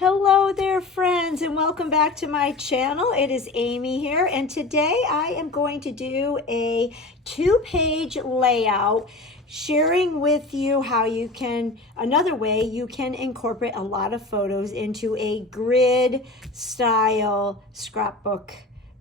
Hello there, friends, and welcome back to my channel. It is Amy here, and today I am going to do a two-page layout sharing with you how you can, another way you can incorporate a lot of photos into a grid style scrapbook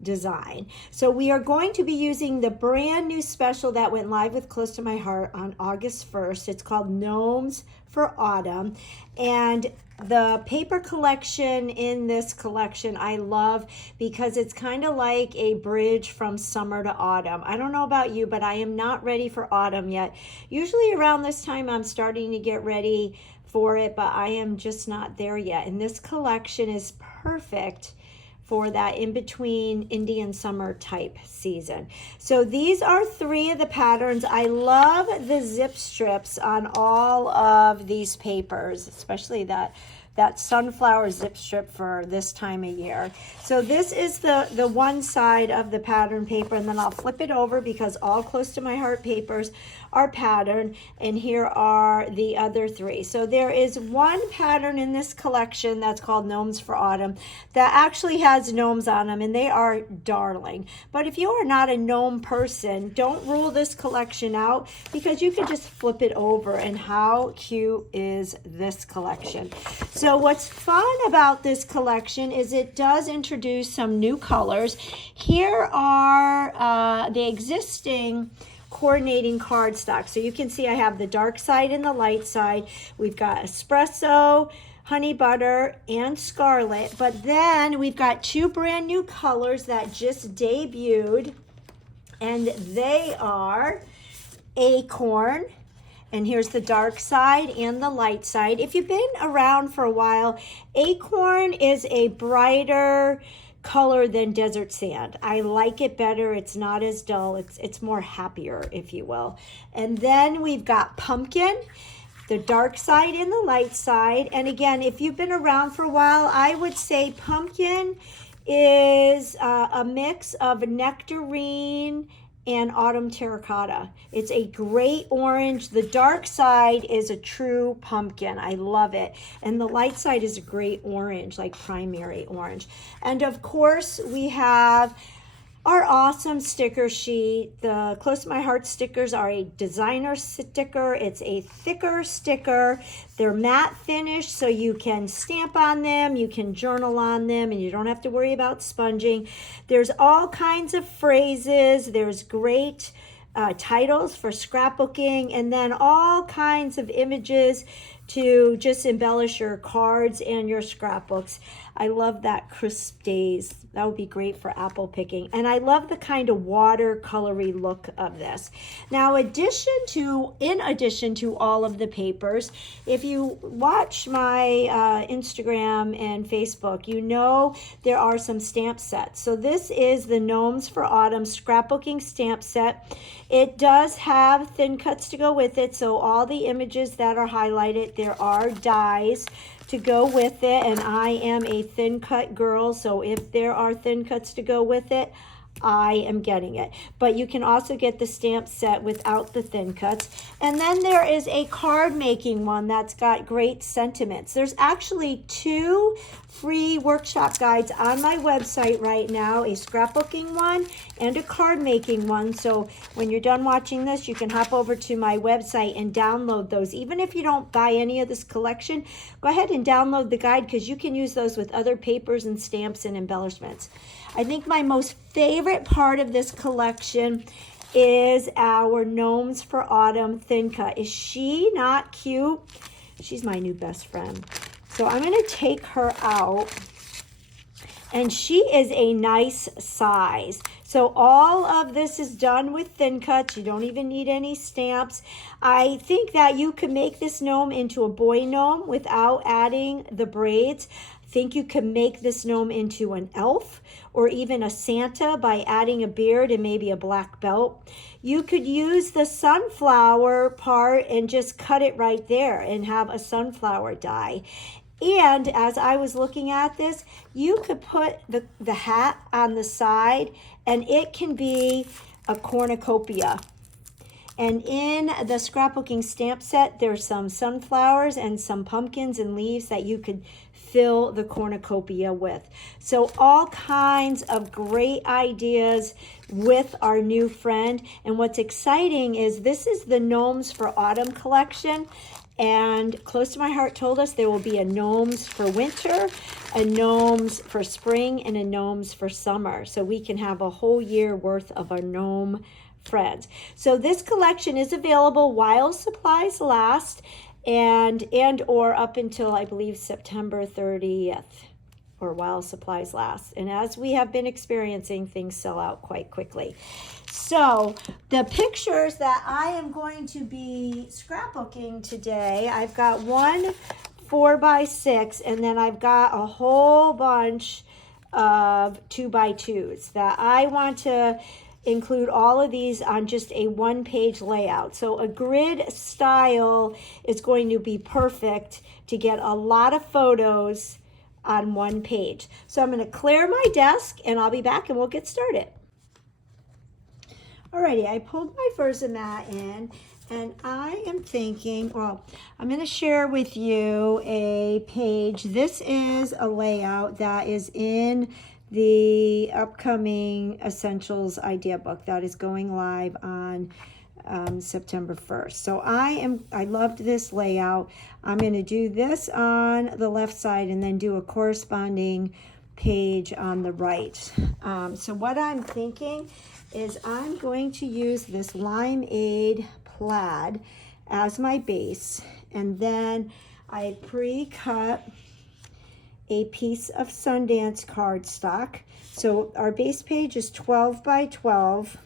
design. So we are going to be using the brand new special that went live with Close to My Heart on August 1st. It's called Gnomes for Autumn, and the paper collection in this collection I love because it's kind of like a bridge from summer to autumn. I don't know about you, but I am not ready for autumn yet. Usually around this time I'm starting to get ready for it, but I am just not there yet. And this collection is perfect for that in-between Indian summer type season. So these are three of the patterns. I love the zip strips on all of these papers, especially that sunflower zip strip for this time of year. So this is the one side of the pattern paper, and then I'll flip it over because all Close to My Heart papers are patterned, and here are the other three. So there is one pattern in this collection that's called Gnomes for Autumn that actually has gnomes on them, and they are darling. But if you are not a gnome person, don't rule this collection out because you can just flip it over, and how cute is this collection? So what's fun about this collection is it does introduce some new colors. Here are the existing coordinating cardstock. So you can see I have the dark side and the light side. We've got espresso, honey butter, and scarlet. But then we've got two brand new colors that just debuted, and they are acorn. And here's the dark side and the light side. If you've been around for a while, acorn is a brighter color than desert sand. I like it better. It's not as dull. It's more happier, if you will. And then we've got pumpkin, the dark side and the light side. And again, if you've been around for a while, I would say pumpkin is a mix of nectarine and autumn terracotta. It's a great orange. The dark side is a true pumpkin. I love it. And the light side is a great orange, like primary orange. And of course, we have our awesome sticker sheet. The Close to My Heart stickers are a designer sticker. It's a thicker sticker. They're matte finish, so you can stamp on them, you can journal on them, and you don't have to worry about sponging. There's all kinds of phrases. There's great titles for scrapbooking, and then all kinds of images to just embellish your cards and your scrapbooks. I love that crisp days. That would be great for apple picking. And I love the kind of watercolory look of this. Now, in addition to all of the papers, if you watch my Instagram and Facebook, you know there are some stamp sets. So this is the Gnomes for Autumn scrapbooking stamp set. It does have thin cuts to go with it, so all the images that are highlighted, there are dies to go with it, and I am a thin cut girl, so if there are thin cuts to go with it, I am getting it. But you can also get the stamp set without the thin cuts. And then there is a card making one that's got great sentiments. There's actually two free workshop guides on my website right now, a scrapbooking one and a card making one. So when you're done watching this, you can hop over to my website and download those. Even if you don't buy any of this collection, go ahead and download the guide because you can use those with other papers and stamps and embellishments. I think my most favorite part of this collection is our Gnomes for Autumn thin cut. Is she not cute? She's my new best friend. So I'm going to take her out, and she is a nice size. So all of this is done with thin cuts. You don't even need any stamps. I think that you could make this gnome into a boy gnome without adding the braids. I think you can make this gnome into an elf or even a Santa by adding a beard and maybe a black belt. You could use the sunflower part and just cut it right there and have a sunflower die. And as I was looking at this, you could put the hat on the side, and it can be a cornucopia. And in the scrapbooking stamp set, there's some sunflowers and some pumpkins and leaves that you could fill the cornucopia with. So all kinds of great ideas with our new friend. And what's exciting is this is the Gnomes for Autumn collection. And Close to My Heart told us there will be a Gnomes for winter, a Gnomes for spring, and a Gnomes for summer. So we can have a whole year worth of our gnome friends. So this collection is available while supplies last and or up until I believe September 30th, or while supplies last. And as we have been experiencing, things sell out quite quickly. So the pictures that I am going to be scrapbooking today, I've got one 4x6, and then I've got a whole bunch of 2x2s that I want to include all of these on just a one-page layout. So a grid style is going to be perfect to get a lot of photos on one page. So I'm going to clear my desk and I'll be back and we'll get started. Alrighty, I pulled my Versamat in and I am thinking, well, I'm going to share with you a page. This is a layout that is in the upcoming Essentials idea book that is going live on September 1st. So I loved this layout. I'm going to do this on the left side and then do a corresponding page on the right. So what I'm thinking is I'm going to use this Limeade plaid as my base, and then I pre-cut a piece of Sundance cardstock. So our base page is 12 by 12,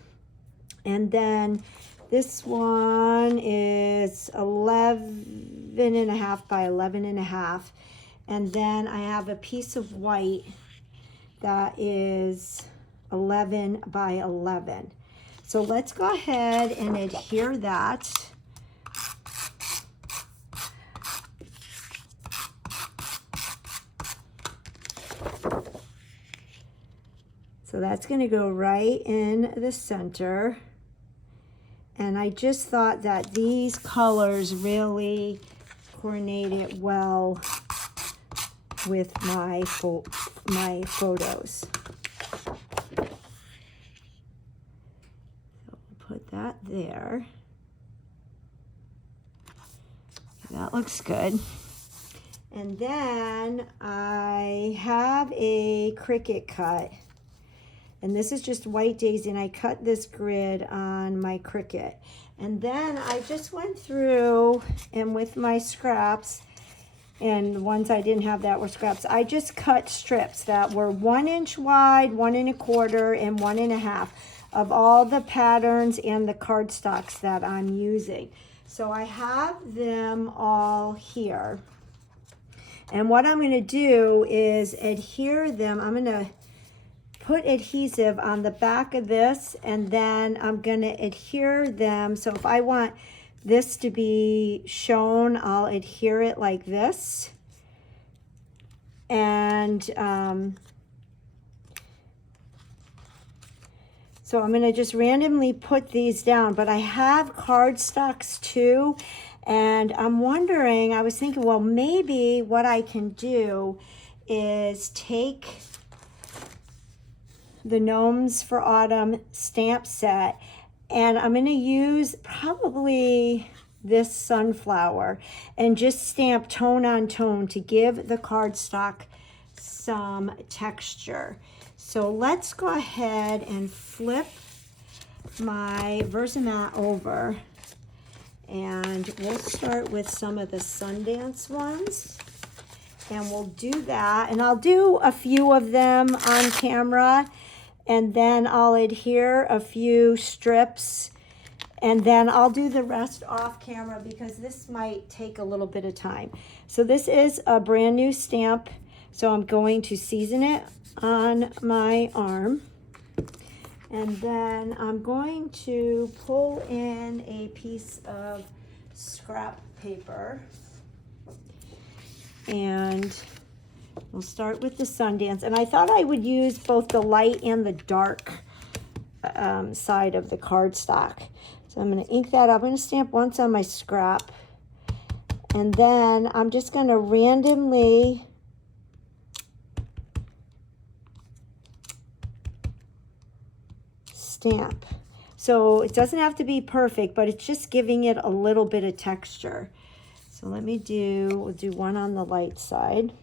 and then this one is 11.5 by 11.5, and then I have a piece of white that is 11 by 11. So let's go ahead and adhere that. So that's going to go right in the center. And I just thought that these colors really coordinated well with my photos. So we'll put that there. That looks good. And then I have a Cricut cut. And this is just white daisy, and I cut this grid on my Cricut. And then I just went through, and with my scraps, and the ones I didn't have that were scraps, I just cut strips that were 1 inch wide, 1 1/4, and 1 1/2 of all the patterns and the cardstocks that I'm using. So I have them all here. And what I'm going to do is adhere them. I'm going to put adhesive on the back of this, and then I'm going to adhere them. So if I want this to be shown, I'll adhere it like this. And so I'm going to just randomly put these down, but I have cardstocks too. And I'm wondering, I was thinking, well, maybe what I can do is take the Gnomes for Autumn stamp set, and I'm going to use probably this sunflower and just stamp tone on tone to give the cardstock some texture. So let's go ahead and flip my Versamat over, and we'll start with some of the Sundance ones. And we'll do that, and I'll do a few of them on camera, and then I'll adhere a few strips, and then I'll do the rest off camera because this might take a little bit of time. So this is a brand new stamp, so I'm going to season it on my arm, and then I'm going to pull in a piece of scrap paper. And we'll start with the Sundance. And I thought I would use both the light and the dark side of the cardstock. So I'm going to ink that up. I'm going to stamp once on my scrap. And then I'm just going to randomly stamp. So it doesn't have to be perfect, but it's just giving it a little bit of texture. So we'll do one on the light side.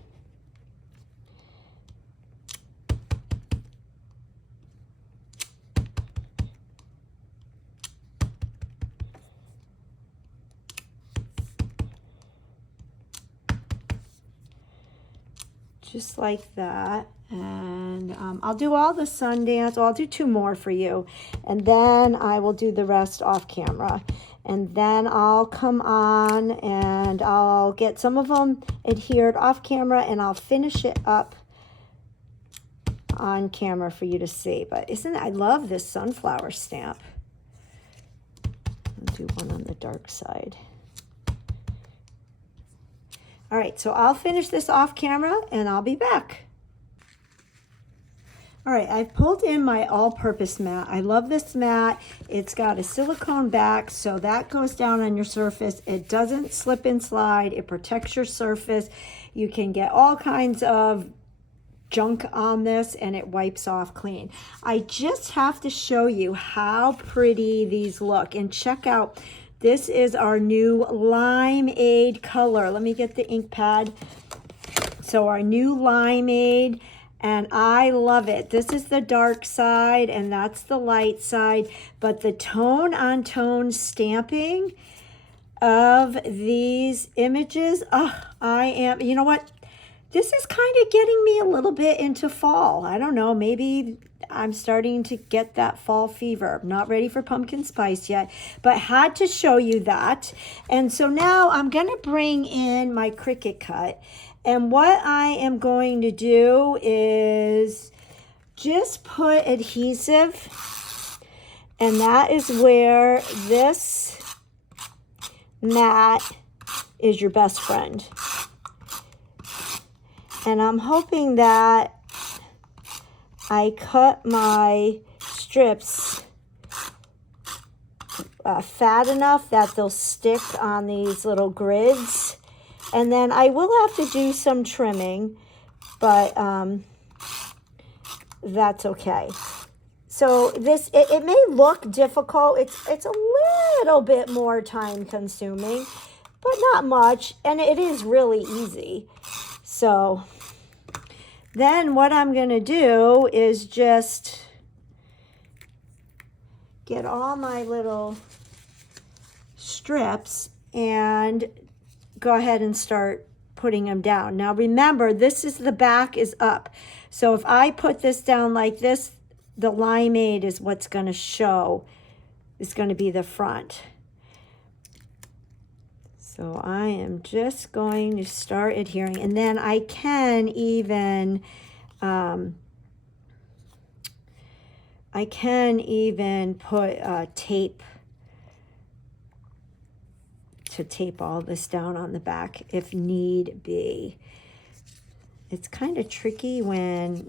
Just like that. And I'll do all the Sundance. Well, I'll do 2 more for you. And then I will do the rest off camera. And then I'll come on and I'll get some of them adhered off camera and I'll finish it up on camera for you to see. But I love this sunflower stamp. I'll do one on the dark side. All right, so I'll finish this off camera and I'll be back. All right, I've pulled in my all-purpose mat. I love this mat. It's got a silicone back, so that goes down on your surface. It doesn't slip and slide. It protects your surface. You can get all kinds of junk on this and it wipes off clean. I just have to show you how pretty these look. And check out, this is our new Limeade color. Let me get the ink pad. So our new Limeade. And I love it. This is the dark side and that's the light side. But the tone on tone stamping of these images, you know what? This is kind of getting me a little bit into fall. I don't know, maybe I'm starting to get that fall fever. I'm not ready for pumpkin spice yet, but had to show you that. And so now I'm gonna bring in my Cricut cut. And what I am going to do is just put adhesive, and that is where this mat is your best friend. And I'm hoping that I cut my strips fat enough that they'll stick on these little grids. And then I will have to do some trimming, but that's okay. So this, it may look difficult. It's a little bit more time consuming, but not much. And it is really easy. So then what I'm going to do is just get all my little strips and go ahead and start putting them down. Now remember, this is the back is up. So if I put this down like this, the Limeade is what's going to show. It's going to be the front. So I am just going to start adhering. And then I can even put tape to tape all this down on the back if need be. It's kind of tricky when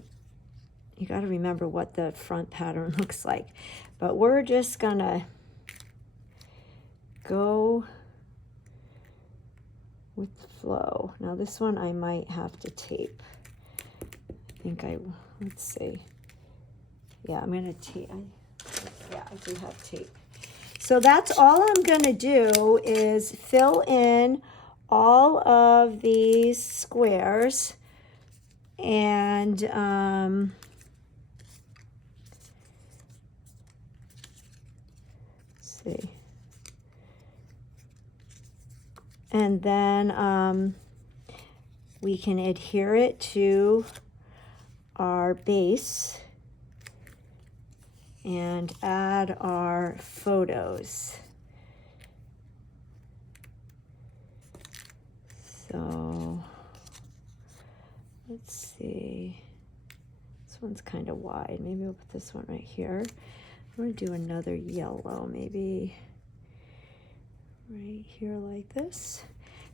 you got to remember what the front pattern looks like, but we're just gonna go with the flow. Now this one I might have to tape. Let's see. Yeah, I'm gonna tape. Yeah, I do have tape. So that's all I'm going to do is fill in all of these squares and let's see. And then we can adhere it to our base and add our photos. So let's see. This one's kind of wide. Maybe we'll put this one right here. I'm going to do another yellow, maybe right here like this.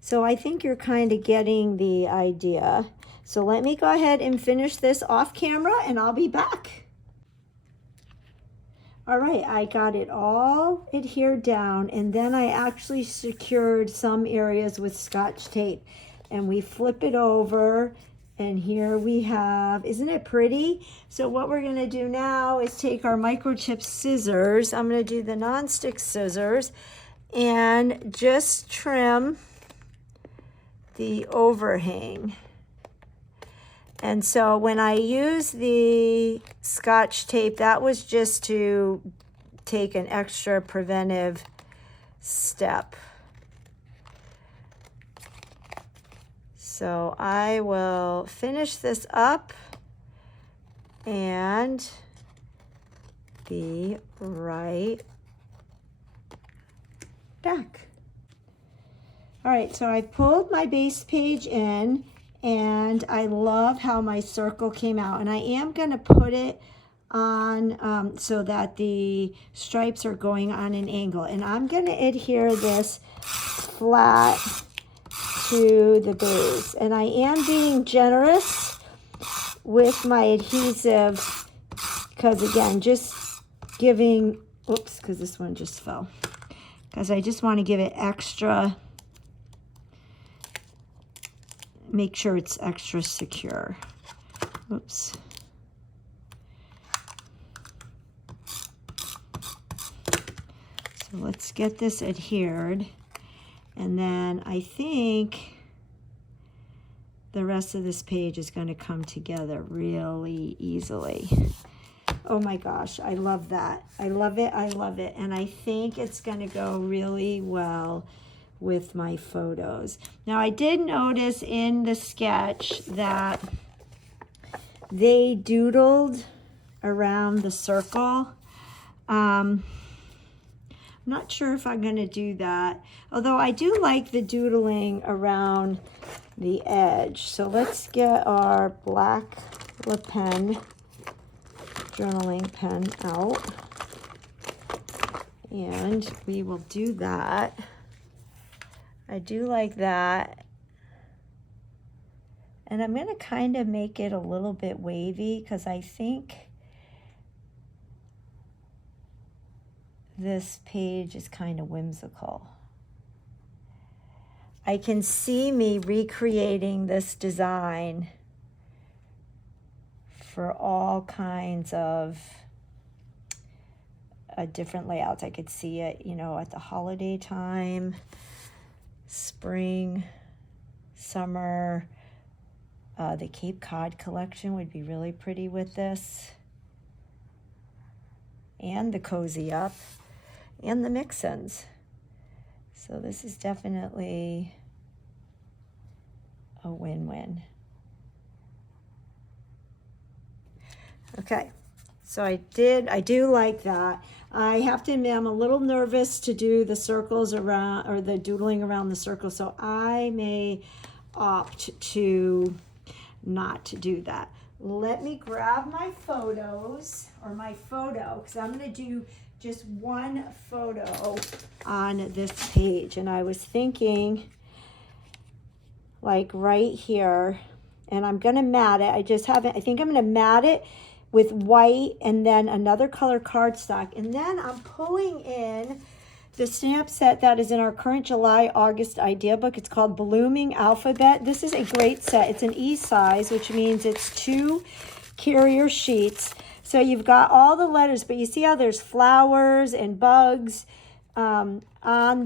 So I think you're kind of getting the idea. So let me go ahead and finish this off camera and I'll be back. All right, I got it all adhered down, and then I actually secured some areas with Scotch tape. And we flip it over, and here we have, isn't it pretty? So what we're gonna do now is take our microchip scissors. I'm gonna do the nonstick scissors and just trim the overhang. And so when I use the Scotch tape, that was just to take an extra preventive step. So I will finish this up and be right back. All right, so I pulled my base page in, and I love how my circle came out. And I am going to put it on so that the stripes are going on an angle. And I'm going to adhere this flat to the base. And I am being generous with my adhesive because, again, just giving, oops, because this one just fell. Because I just want to give it extra, make sure it's extra secure. Oops. So let's get this adhered. And then I think the rest of this page is going to come together really easily. Oh my gosh, I love that. I love it, I love it. And I think it's going to go really well with my photos. Now I did notice in the sketch that they doodled around the circle. I'm not sure if I'm going to do that, although I do like the doodling around the edge. So let's get our black LaPen journaling pen out, and we will do that. I do like that. And I'm going to kind of make it a little bit wavy because I think this page is kind of whimsical. I can see me recreating this design for all kinds of different layouts. I could see it, you know, at the holiday time, spring, summer. The Cape Cod collection would be really pretty with this. And the Cozy Up. And the mix-ins. So this is definitely a win-win. Okay, so I do like that. I have to admit I'm a little nervous to do the circles around, or the doodling around the circle, so I may opt to not do that. Let me grab my photos, or my photo, because I'm going to do just one photo on this page. And I was thinking, like right here, and I'm going to mat it. I just haven't, I think I'm going to mat it with white and then another color cardstock. And then I'm pulling in the stamp set that is in our current July-August idea book. It's called Blooming Alphabet. This is a great set. It's an E size, which means it's 2 carrier sheets. So you've got all the letters, but you see how there's flowers and bugs on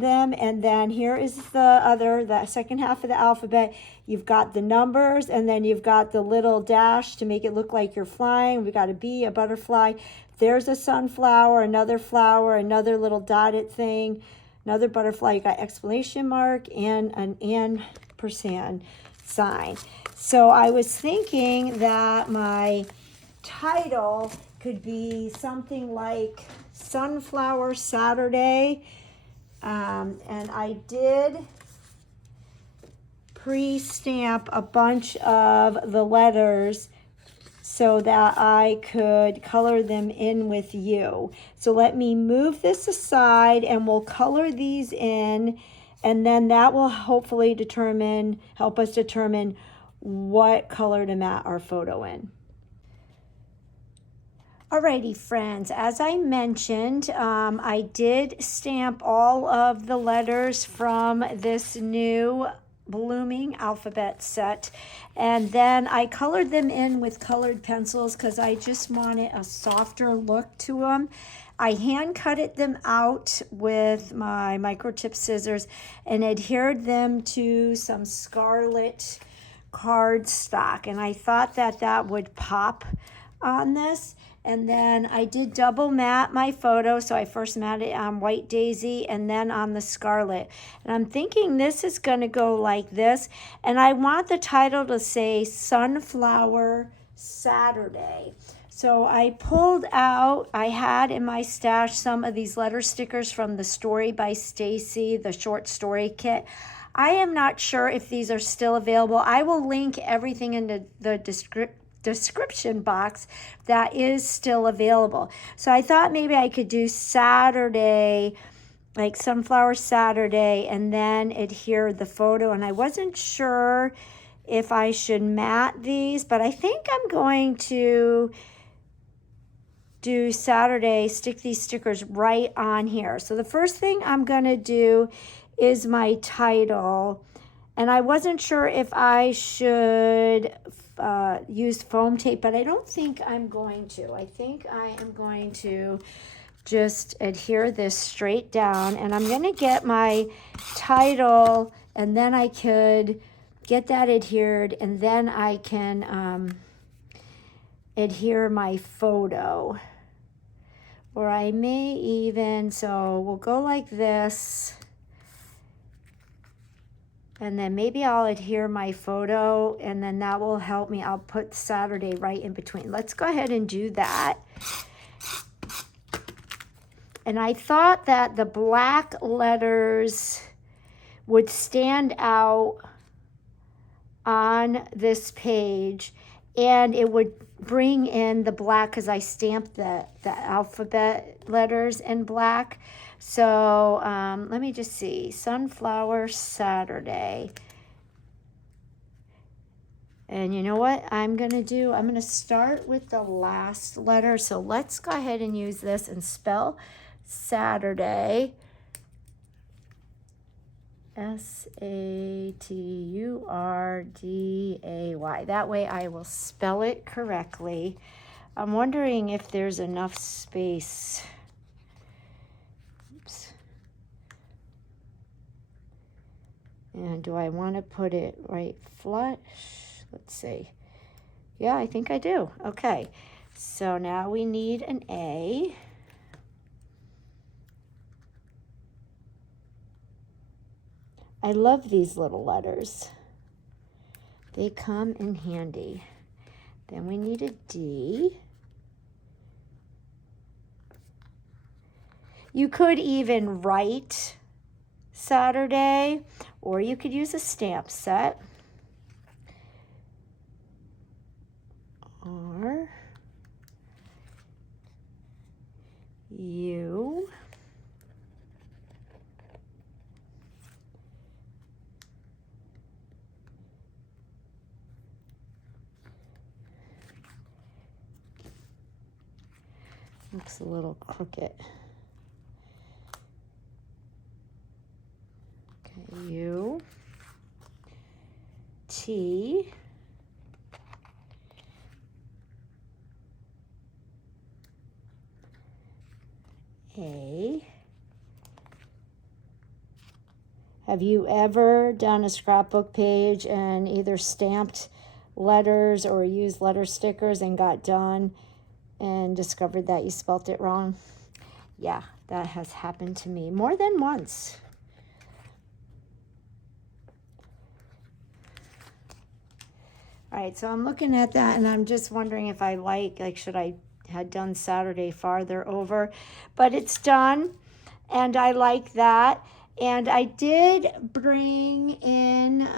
them. And then here is the second half of the alphabet. You've got the numbers, and then you've got the little dash to make it look like you're flying. We've got a bee, a butterfly. There's a sunflower, another flower, another little dotted thing, another butterfly. You got exclamation mark and an ampersand sign. So I was thinking that my title could be something like Sunflower Saturday. And I did pre-stamp a bunch of the letters so that I could color them in with you. So let me move this aside and we'll color these in, and then that will hopefully help us determine what color to mat our photo in. Alrighty, friends, as I mentioned, I did stamp all of the letters from this new blooming alphabet set, and then I colored them in with colored pencils because I just wanted a softer look to them. I hand cutted them out with my microtip scissors and adhered them to some Scarlet cardstock, and I thought that that would pop on this. And then I did double matte my photo. So I first matted it on White Daisy and then on the Scarlet. And I'm thinking this is going to go like this. And I want the title to say Sunflower Saturday. So I pulled out, I had in my stash some of these letter stickers from the Story by Stacy, the short story kit. I am not sure if these are still available. I will link everything in the description box that is still available. So I thought maybe I could do Saturday, like Sunflower Saturday, and then adhere the photo. And I wasn't sure if I should matte these, but I think I'm going to do Saturday, stick these stickers right on here. So the first thing I'm going to do is my title. And I wasn't sure if I should use foam tape, but I don't think I'm going to. I think I am going to just adhere this straight down, and I'm going to get my title, and then I could get that adhered, and then I can adhere my photo. Or I may even, so we'll go like this. And then maybe I'll adhere my photo, and then that will help me. I'll put Saturday right in between. Let's go ahead and do that. And I thought that the black letters would stand out on this page, and it would bring in the black because I stamped the alphabet letters in black. So let me just see, Sunflower Saturday. And you know what I'm gonna do? I'm gonna start with the last letter. So let's go ahead and use this and spell Saturday. S-A-T-U-R-D-A-Y. That way I will spell it correctly. I'm wondering if there's enough space. Oops. And do I want to put it right flush? Let's see. Yeah, I think I do. Okay. So now we need an A. I love these little letters. They come in handy. Then we need a D. You could even write Saturday, or you could use a stamp set. R U looks a little crooked. Okay, U T A. Have you ever done a scrapbook page and either stamped letters or used letter stickers and got done and discovered that you spelt it wrong? Yeah, that has happened to me more than once. All right, so I'm looking at that and I'm just wondering if I like should I had done Saturday farther over, but it's done and I like that. And I did bring in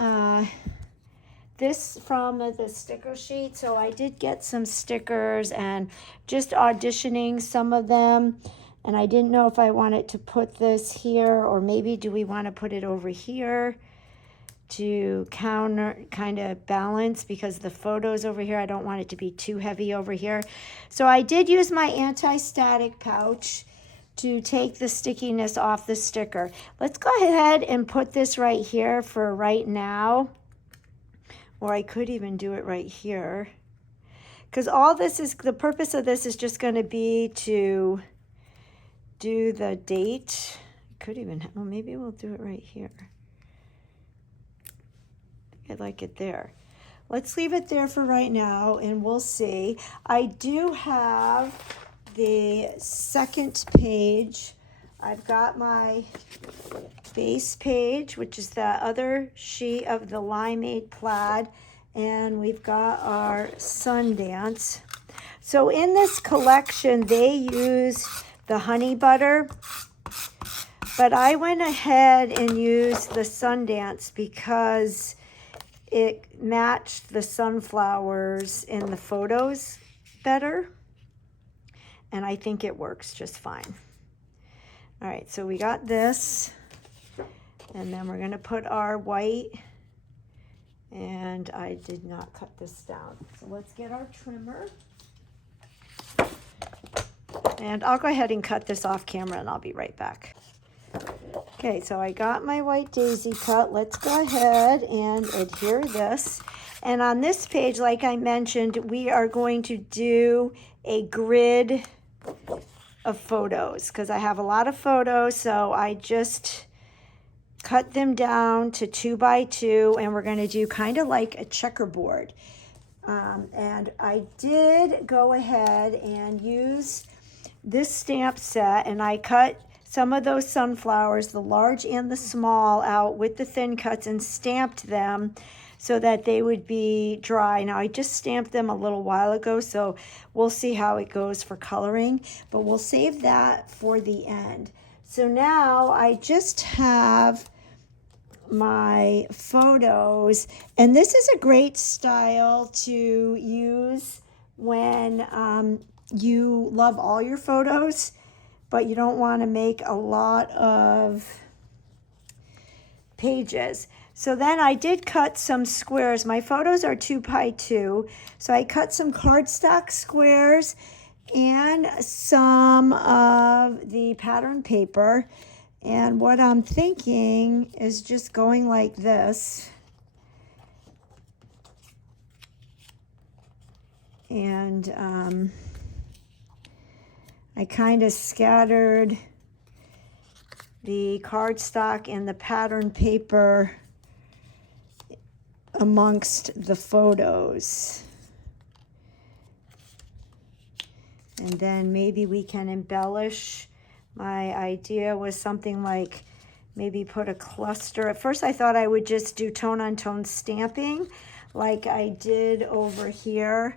this from the sticker sheet, so I did get some stickers and just auditioning some of them, and I didn't know if I wanted to put this here or maybe do we want to put it over here. to kind of balance, because the photos over here, I don't want it to be too heavy over here. So I did use my anti-static pouch to take the stickiness off the sticker. Let's go ahead and put this right here for right now, or I could even do it right here, because all this is, the purpose of this is just going to be to do the date. Could even, well, maybe we'll do it right here. I like it there. Let's leave it there for right now, and we'll see. I do have the second page. I've got my base page, which is the other sheet of the Limeade plaid, and we've got our Sundance. So in this collection, they use the honey butter, but I went ahead and used the Sundance because it matched the sunflowers in the photos better, and I think it works just fine. All right, so we got this, and then we're gonna put our white, and I did not cut this down. So let's get our trimmer, and I'll go ahead and cut this off camera, and I'll be right back. Okay, so I got my white daisy cut. Let's go ahead and adhere this. And on this page, like I mentioned, we are going to do a grid of photos because I have a lot of photos, so I just cut them down to 2 by 2, and we're going to do kind of like a checkerboard. And I did go ahead and use this stamp set, and I cut some of those sunflowers, the large and the small, out with the thin cuts and stamped them so that they would be dry. Now, I just stamped them a little while ago, so we'll see how it goes for coloring, but we'll save that for the end. So now I just have my photos, and this is a great style to use when you love all your photos, but you don't want to make a lot of pages. So then I did cut some squares. My photos are 2 by 2, so I cut some cardstock squares and some of the pattern paper. And what I'm thinking is just going like this. And I kind of scattered the cardstock and the pattern paper amongst the photos. And then maybe we can embellish. My idea was something like maybe put a cluster. At first I thought I would just do tone-on-tone stamping like I did over here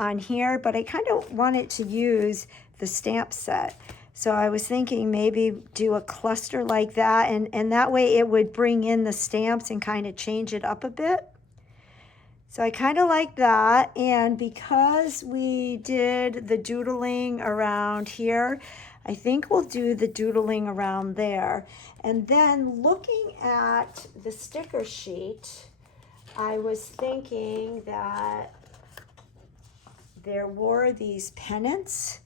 on here, but I kind of wanted to use the stamp set. So I was thinking maybe do a cluster like that, and that way it would bring in the stamps and kind of change it up a bit. So I kind of like that, and because we did the doodling around here, I think we'll do the doodling around there. And then looking at the sticker sheet, I was thinking that there were these pennants.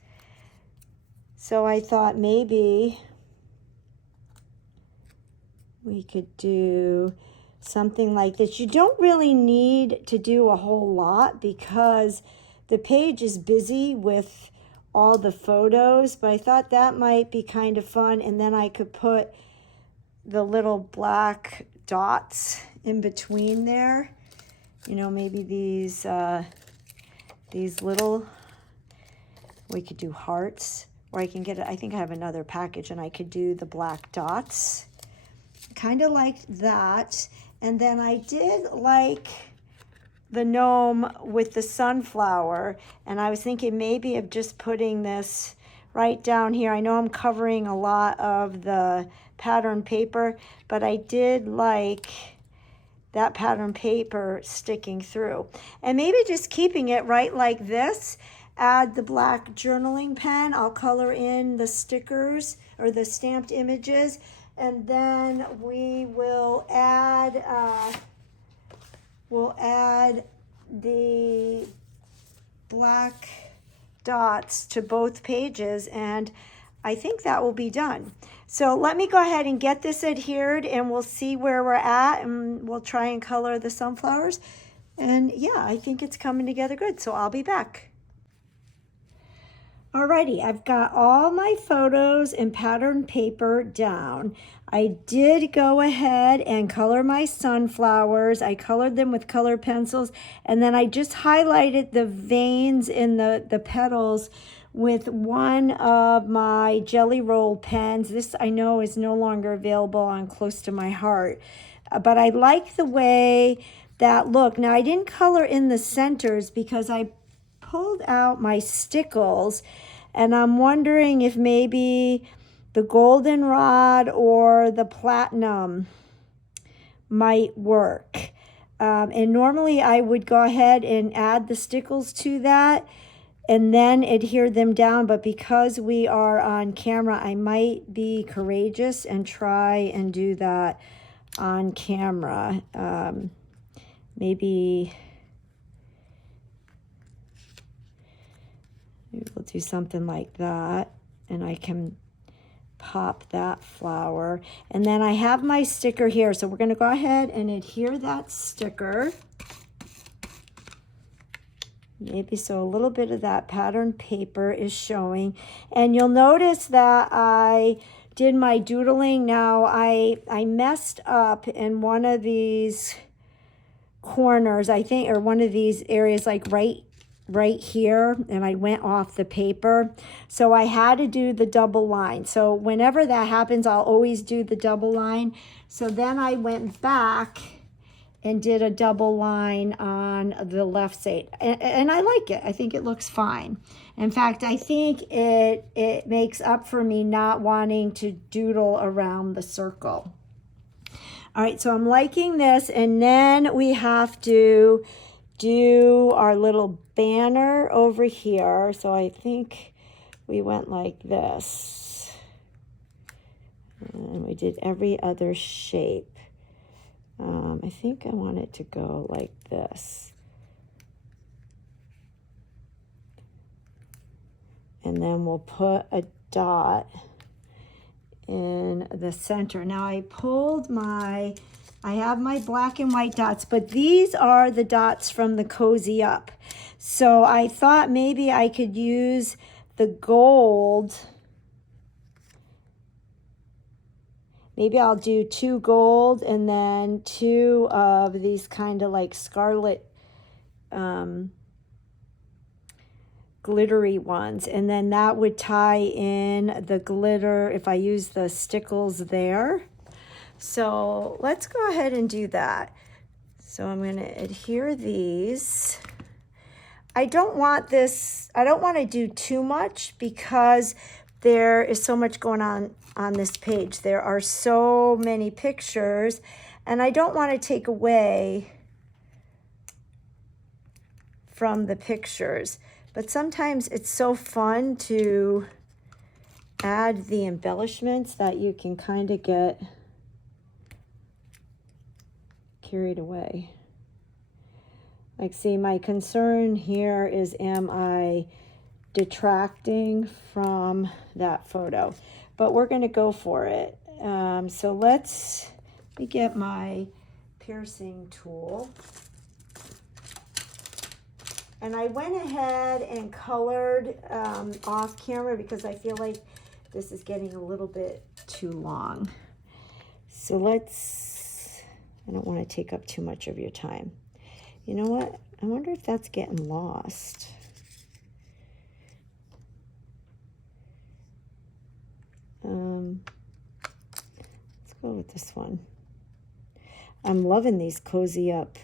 So I thought maybe we could do something like this. You don't really need to do a whole lot because the page is busy with all the photos, but I thought that might be kind of fun. And then I could put the little black dots in between there. You know, maybe these little, we could do hearts, or I can get it. I think I have another package and I could do the black dots, kind of like that. And then I did like the gnome with the sunflower, and I was thinking maybe of just putting this right down here. I know I'm covering a lot of the pattern paper, but I did like that pattern paper sticking through. And maybe just keeping it right like this. Add the black journaling pen. I'll color in the stickers or the stamped images, And then we will add the black dots to both pages, and I think that will be done. So let me go ahead and get this adhered, and we'll see where we're at, and we'll try and color the sunflowers. And yeah, I think it's coming together good, so I'll be back. Alrighty, I've got all my photos and pattern paper down. I did go ahead and color my sunflowers. I colored them with color pencils, and then I just highlighted the veins in the petals with one of my Jelly Roll pens. This I know is no longer available on Close to My Heart, but I like the way that looked. Now I didn't color in the centers because I pulled out my stickles, and I'm wondering if maybe the goldenrod or the platinum might work. And normally I would go ahead and add the stickles to that and then adhere them down, but because we are on camera, I might be courageous and try and do that on camera. Maybe we'll do something like that, and I can pop that flower. And then I have my sticker here, so we're going to go ahead and adhere that sticker. Maybe so a little bit of that pattern paper is showing. And you'll notice that I did my doodling. Now I messed up in one of these corners, I think, or one of these areas, like right here, and I went off the paper, so I had to do the double line. So whenever that happens, I'll always do the double line. So then I went back and did a double line on the left side, and I like it. I think it looks fine. In fact, I think it makes up for me not wanting to doodle around the circle. All right, so I'm liking this, and then we have to do our little banner over here. So I think we went like this, and we did every other shape. I think I want it to go like this, and then we'll put a dot in the center. Now I have my black and white dots, but these are the dots from the Cozy Up. So I thought maybe I could use the gold. Maybe I'll do 2 gold and then 2 of these kind of like scarlet glittery ones, and then that would tie in the glitter if I use the stickles there. So let's go ahead and do that. So I'm going to adhere these. I don't want to do too much because there is so much going on this page. There are so many pictures, and I don't want to take away from the pictures. But sometimes it's so fun to add the embellishments that you can kind of get carried away. Like, see, my concern here is, am I detracting from that photo? But we're going to go for it. So let me get my piercing tool. And I went ahead and colored off camera because I feel like this is getting a little bit too long. So I don't want to take up too much of your time. You know what? I wonder if that's getting lost. Let's go with this one. I'm loving these Cozy Up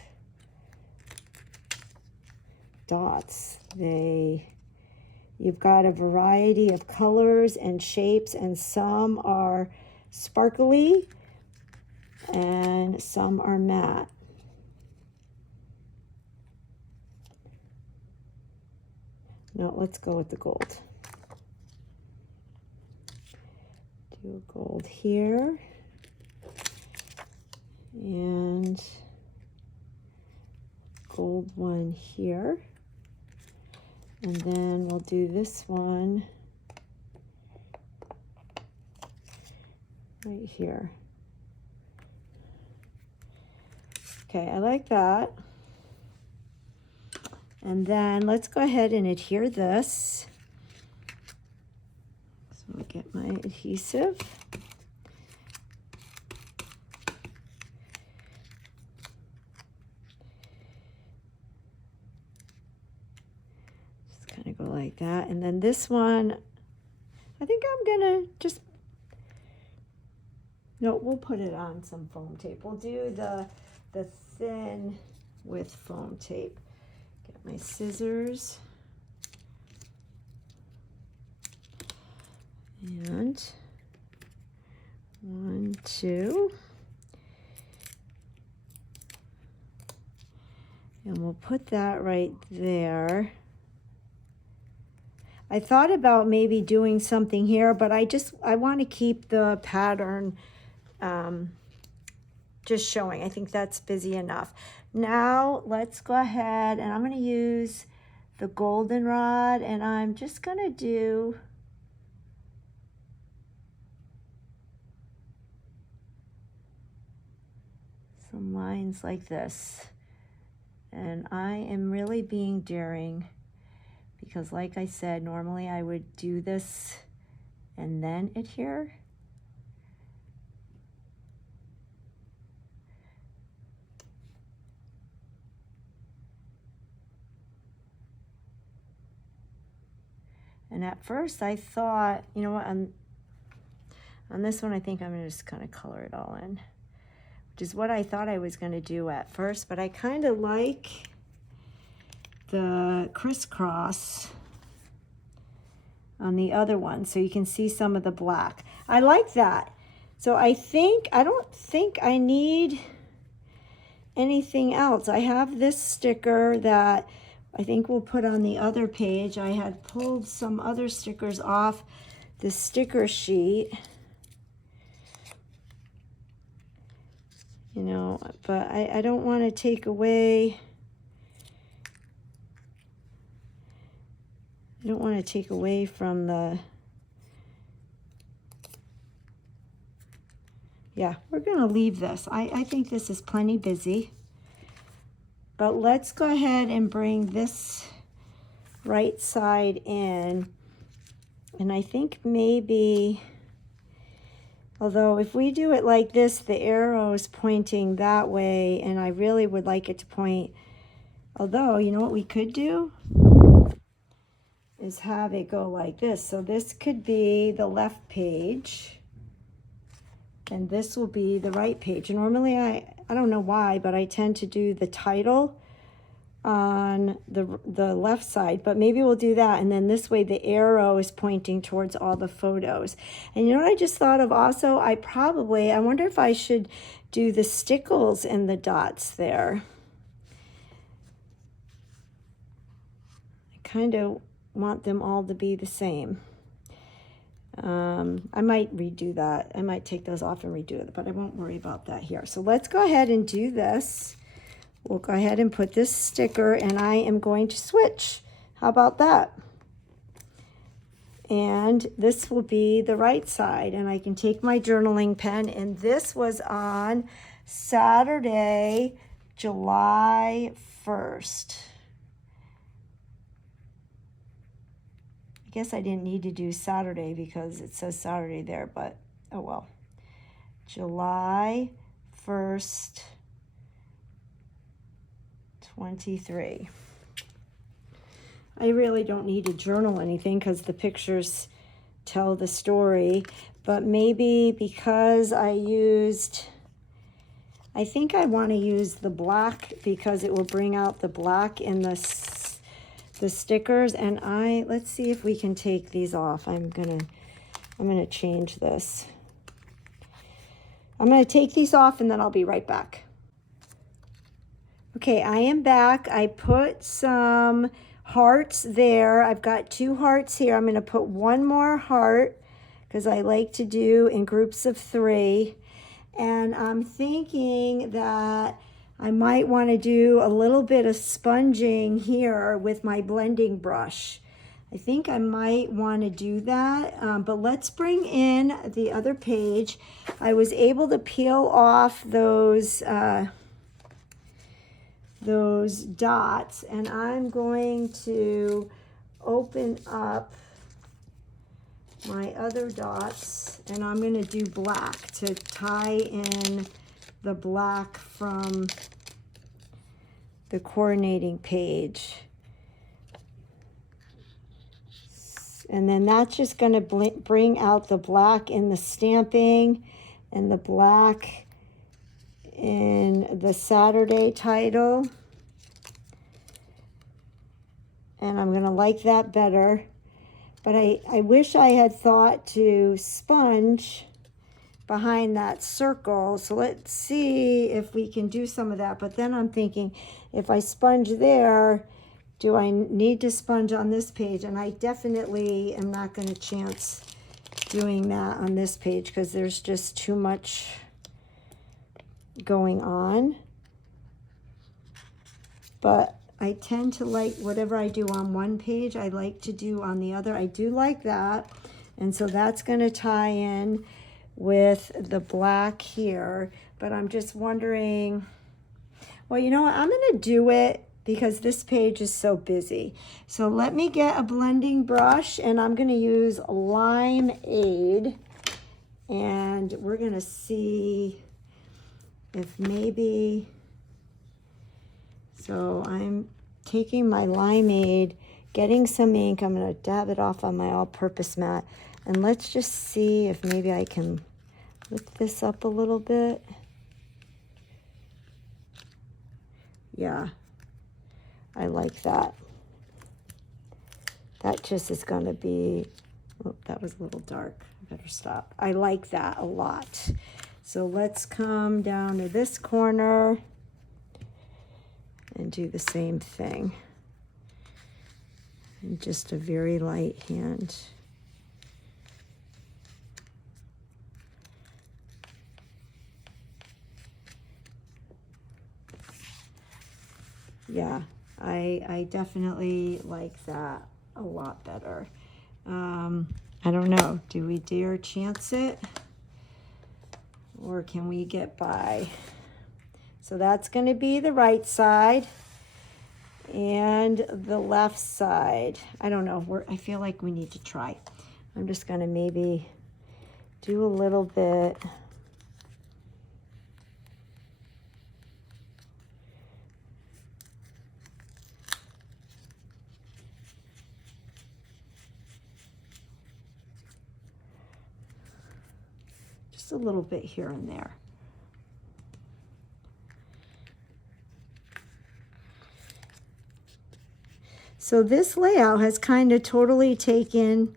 dots. You've got a variety of colors and shapes, and some are sparkly and some are matte. No, let's go with the gold. Do a gold here. and gold one here. And then we'll do this one right here. Okay, I like that. And then let's go ahead and adhere this. So I'll get my adhesive. Just kind of go like that. And then this one, I think I'm gonna just, no, we'll put it on some foam tape. We'll do the thin with foam tape. Get my scissors. And 1, 2. And we'll put that right there. I thought about maybe doing something here, but I want to keep the pattern just showing. I think that's busy enough. Now let's go ahead, and I'm going to use the goldenrod, and I'm just going to do some lines like this. And I am really being daring because, like I said, normally I would do this and then adhere. And at first I thought, you know what, on this one I think I'm going to just kind of color it all in, which is what I thought I was going to do at first, but I kind of like the crisscross on the other one, so you can see some of the black. I like that. So I don't think I need anything else. I have this sticker that I think we'll put on the other page. I had pulled some other stickers off the sticker sheet, you know, but I don't want to take away, from the, yeah, we're going to leave this. I think this is plenty busy. But let's go ahead and bring this right side in. And I think maybe, although if we do it like this, the arrow is pointing that way, and I really would like it to point, although, you know what we could do is have it go like this. So this could be the left page, and this will be the right page. And normally I don't know why, but I tend to do the title on the left side, but maybe we'll do that, and then this way the arrow is pointing towards all the photos. And you know what I just thought of also? I wonder if I should do the stickles and the dots there. I kind of want them all to be the same. I might redo that. I might take those off and redo it, but I won't worry about that here. So let's go ahead and do this. We'll go ahead and put this sticker, and I am going to switch. How about that? And this will be the right side, and I can take my journaling pen, and this was on Saturday, July 1st. I guess I didn't need to do Saturday because it says Saturday there, but oh well. July 1st, 23. I really don't need to journal anything because the pictures tell the story, but maybe because I think I want to use the black because it will bring out the black in the stickers. And let's see if we can take these off. I'm gonna change this. I'm gonna take these off and then I'll be right back. Okay, I am back. I put some hearts there. I've got 2 hearts here. I'm gonna put one more heart because I like to do in groups of 3. And I'm thinking that I might want to do a little bit of sponging here with my blending brush. I think I might want to do that, but let's bring in the other page. I was able to peel off those dots, and I'm going to open up my other dots, and I'm going to do black to tie in the black from the coordinating page. And then that's just going to bring out the black in the stamping and the black in the Saturday title. And I'm going to like that better. But I wish I had thought to sponge behind that circle. So let's see if we can do some of that. But then I'm thinking, if I sponge there, do I need to sponge on this page? And I definitely am not going to chance doing that on this page because there's just too much going on. But I tend to like whatever I do on one page, I like to do on the other. I do like that. And so that's going to tie in with the black here. But I'm just wondering, well, you know what? I'm going to do it because this page is so busy. So let me get a blending brush, and I'm going to use Limeade. And we're going to see if maybe... So I'm taking my Limeade, getting some ink. I'm going to dab it off on my all-purpose mat. And let's just see if maybe I can lift this up a little bit. Yeah, I like that. That just is going to be, oh, that was a little dark. I better stop. I like that a lot. So let's come down to this corner and do the same thing. And just a very light hand. Yeah, I definitely like that a lot better. I don't know, do we dare chance it? Or can we get by? So that's going to be the right side and the left side. I don't know. I feel like we need to try. I'm just going to maybe do a little bit. Just a little bit here and there. So this layout has kind of totally taken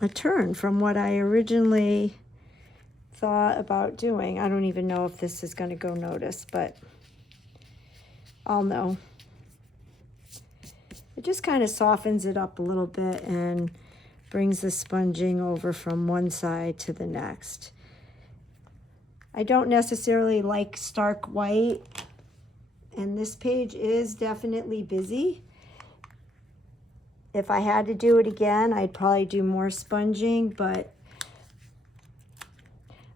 a turn from what I originally thought about doing. I don't even know if this is going to go noticed, but I'll know. It just kind of softens it up a little bit and brings the sponging over from one side to the next. I don't necessarily like stark white. And this page is definitely busy. If I had to do it again, I'd probably do more sponging, but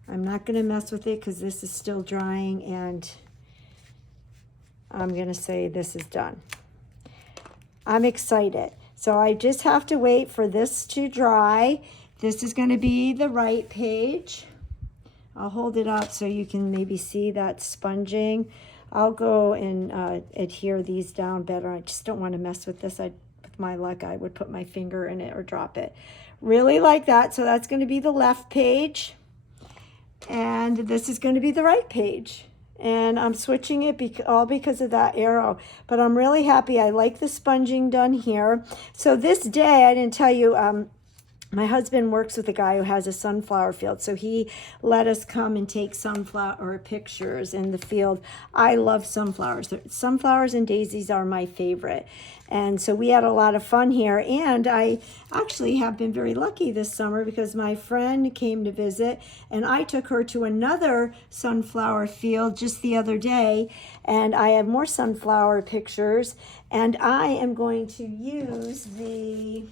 I'm not going to mess with it because this is still drying, and I'm going to say this is done. I'm excited. So I just have to wait for this to dry. This is going to be the right page. I'll hold it up so you can maybe see that sponging. I'll go and adhere these down better. I just don't want to mess with this. With my luck, I would put my finger in it or drop it. Really like that. So that's going to be the left page. And this is going to be the right page. And I'm switching it all because of that arrow. But I'm really happy. I like the sponging done here. So this day, I didn't tell you, my husband works with a guy who has a sunflower field, so he let us come and take sunflower pictures in the field. I love sunflowers. Sunflowers and daisies are my favorite. And so we had a lot of fun here. And I actually have been very lucky this summer because my friend came to visit and I took her to another sunflower field just the other day. And I have more sunflower pictures. And I am going to use the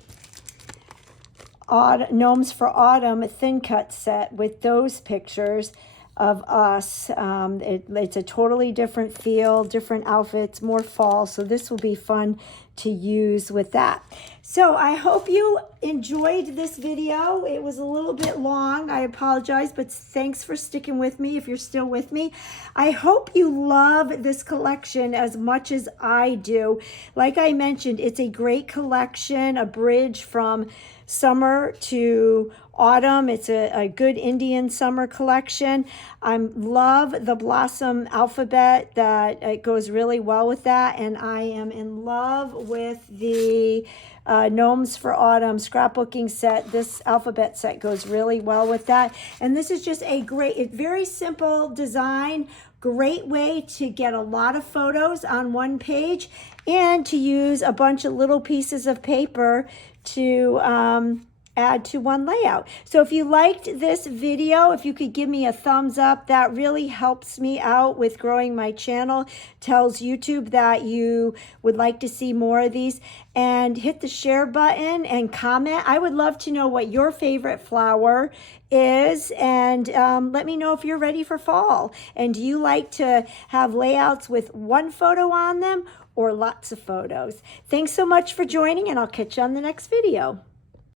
Gnomes for Autumn thin cut set with those pictures of us. It's a totally different feel, different outfits, more fall. So this will be fun to use with that. So I hope you enjoyed this video. It was a little bit long. I apologize, but thanks for sticking with me if you're still with me. I hope you love this collection as much as I do. Like I mentioned, it's a great collection, a bridge from summer to autumn. It's a good Indian summer collection. I love the blossom alphabet, that it goes really well with that. And I am in love with the Gnomes for Autumn scrapbooking set. This alphabet set goes really well with that. And this is just a great, very simple design. Great way to get a lot of photos on one page and to use a bunch of little pieces of paper to add to one layout. So if you liked this video, if you could give me a thumbs up, that really helps me out with growing my channel, tells YouTube that you would like to see more of these, and hit the share button and comment. I would love to know what your favorite flower is, and let me know if you're ready for fall. And do you like to have layouts with one photo on them or lots of photos? Thanks so much for joining, and I'll catch you on the next video.